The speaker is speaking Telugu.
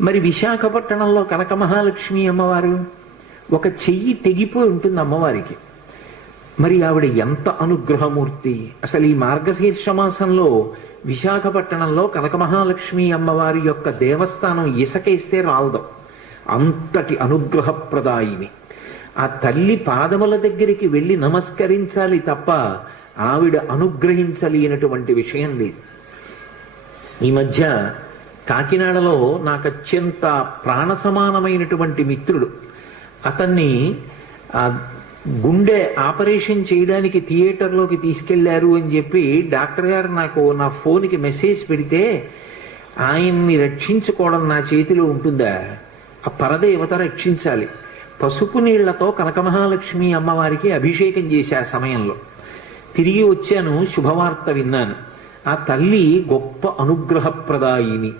మరి విశాఖపట్నంలో కనక మహాలక్ష్మి అమ్మవారు ఒక చెయ్యి తెగిపోయి ఉంటుంది అమ్మవారికి. మరి ఆవిడ ఎంత అనుగ్రహమూర్తి! అసలు ఈ మార్గశీర్ష మాసంలో విశాఖపట్నంలో కనక మహాలక్ష్మి అమ్మవారి యొక్క దేవస్థానం ఇసకేస్తే రాలదు, అంతటి అనుగ్రహప్రదాయిని. ఆ తల్లి పాదముల దగ్గరికి వెళ్ళి నమస్కరించాలి తప్ప ఆవిడ అనుగ్రహించలేనటువంటి విషయం లేదు. ఈ మధ్య కాకినాడలో నాకు అత్యంత ప్రాణ సమానమైనటువంటి మిత్రుడు, అతన్ని గుండె ఆపరేషన్ చేయడానికి థియేటర్లోకి తీసుకెళ్లారు అని చెప్పి డాక్టర్ గారు నాకు నా ఫోన్కి మెసేజ్ పెడితే, ఆయన్ని రక్షించుకోవడం నా చేతిలో ఉంటుందా? ఆ పరదేవత రక్షించాలి. పసుపు నీళ్లతో కనక మహాలక్ష్మి అమ్మవారికి అభిషేకం చేశా సమయంలో. తిరిగి వచ్చాను, శుభవార్త విన్నాను. ఆ తల్లి గొప్ప అనుగ్రహప్రదాయిని.